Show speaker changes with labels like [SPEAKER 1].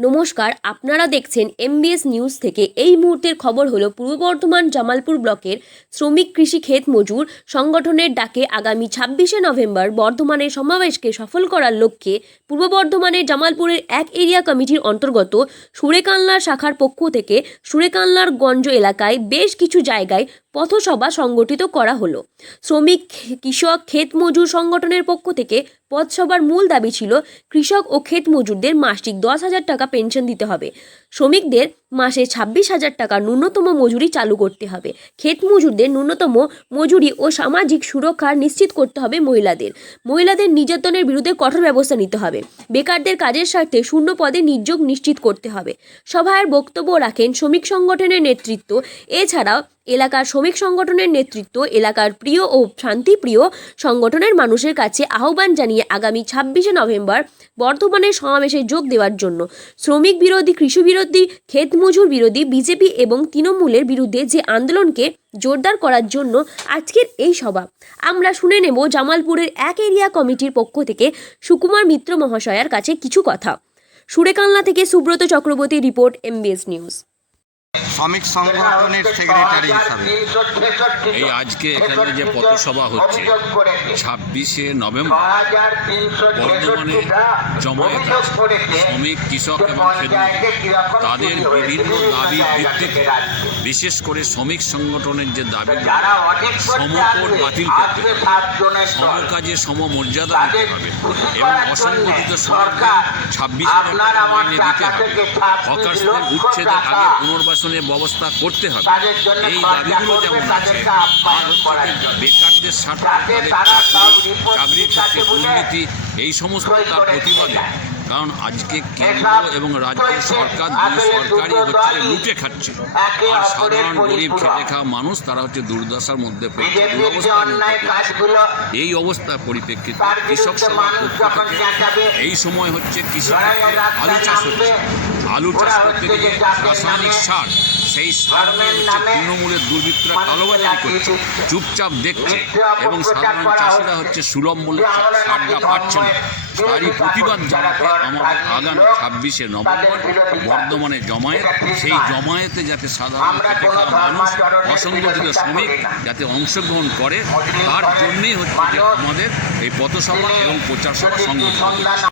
[SPEAKER 1] নমস্কার, আপনারা দেখছেন এমবিএস নিউজ থেকে। এই মুহূর্তের খবর হলো, পূর্ব বর্ধমান জামালপুর ব্লকের শ্রমিক কৃষি ক্ষেত মজুর সংগঠনের ডাকে আগামী ছাব্বিশে নভেম্বর বর্ধমানের সমাবেশকে সফল করার লক্ষ্যে পূর্ব বর্ধমানের জামালপুরের এক এরিয়া কমিটির অন্তর্গত সুরেকানলার শাখার পক্ষ থেকে সুরেকানলার গঞ্জ এলাকায় বেশ কিছু জায়গায় পথসভা সংগঠিত করা হলো। শ্রমিক, কৃষক ক্ষেত মজুর সংগঠনের পক্ষ থেকে পথসভার মূল দাবি ছিল, কৃষক ও ক্ষেত মজুরদের মাসিক দশ হাজার টাকা পেনশন দিতে হবে। শ্রমিকদের মাসে ছাব্বিশ হাজার টাকা ন্যূনতম মজুরি চালু করতে হবে। ক্ষেত মজুরদের ন্যূনতম মজুরি ও সামাজিক সুরক্ষা নিশ্চিত করতে হবে মহিলাদের। মহিলাদের নির্যাতনের বিরুদ্ধে কঠোর ব্যবস্থা নিতে হবে। বেকারদের কাজের স্বার্থে শূন্য পদে নিয়োগ নিশ্চিত করতে হবে। সভায় বক্তব্য রাখেন শ্রমিক সংগঠনের নেতৃত্ব। এছাড়াও এলাকার শ্রমিক সংগঠনের নেতৃত্ব, এলাকার প্রিয় ও শান্তিপ্রিয় সংগঠনের মানুষের কাছে আহ্বান জানিয়ে আগামী ছাব্বিশে নভেম্বর বর্ধমানের সমাবেশে যোগ দেওয়ার জন্য শ্রমিক বিরোধী, কৃষি বিরোধী, ক্ষেত মজুর বিরোধী, বিজেপি এবং তৃণমূলের বিরুদ্ধে যে আন্দোলনকে জোরদার করার জন্য আজকের এই সভা। আমরা শুনে নেব জামালপুরের এক এরিয়া কমিটির পক্ষ থেকে সুকুমার মিত্র মহাশয়ার কাছে কিছু কথা। সুরেকান্লা থেকে Subrata Chakraborty report, MBS news.
[SPEAKER 2] শ্রমিক সংগঠনের সেক্রেটারি হিসাবে।
[SPEAKER 3] এই আজকে এখানে যে পথসভা হচ্ছে, ছাব্বিশে নভেম্বর, বর্ধমানে জমায়েত শ্রমিক, কৃষক এবং তাদের বিভিন্ন দাবির ভিত্তিতে, বিশেষ করে শ্রমিক সংগঠনের যে দাবি সমকর বাতিল করতে হবে। সমকাজে সমমর্যাদা দিতে হবে এবং অসংগঠিত শ্রমিকদের ছাব্বিশ দিতে হবে। হকার্সদের উচ্ছেদের আগে পুনর্বাসনের ব্যবস্থা করতে হবে। এই দাবিগুলো যেমন আছে আর বেকারদের স্বার্থে তাদের চাকরি চাকরির ক্ষেত্রে দুর্নীতি এই সমস্ত তার প্রতিবাদে। কারণ আজকে কেন্দ্র এবং রাজ্য সরকার দুই সরকারই হচ্ছে লুটে খাচ্ছে। আর সাধারণ গরিব খেটে খাওয়া মানুষ তারা হচ্ছে দুর্দশার মধ্যে পড়ছে দুরবস্থার মধ্যে এই অবস্থার পরিপ্রেক্ষিতে কৃষক সভার পক্ষ থেকে এই সময় হচ্ছে কৃষি আলু চাষ হচ্ছে। আলু চাষ করতে গিয়ে রাসায়নিক সার সেই সার হচ্ছে তৃণমূলের দুর্বৃত্তরা কালোবাজারি করছে। চুপচাপ দেখছে এবং সাধারণ চাষিরা হচ্ছে সুলভ মূল্যে সারটা পাচ্ছে না। তারই প্রতিবাদ জানাতে আমাদের আগামী ছাব্বিশে নভেম্বর বর্ধমানে জমায়েত। সেই জমায়েতে যাতে সাধারণ খেটে মানুষ অসংগঠিত শ্রমিক যাতে অংশগ্রহণ করে তার জন্যেই হচ্ছে যে আমাদের এই পথসভা এবং প্রচার সভা সংগঠিত হচ্ছে।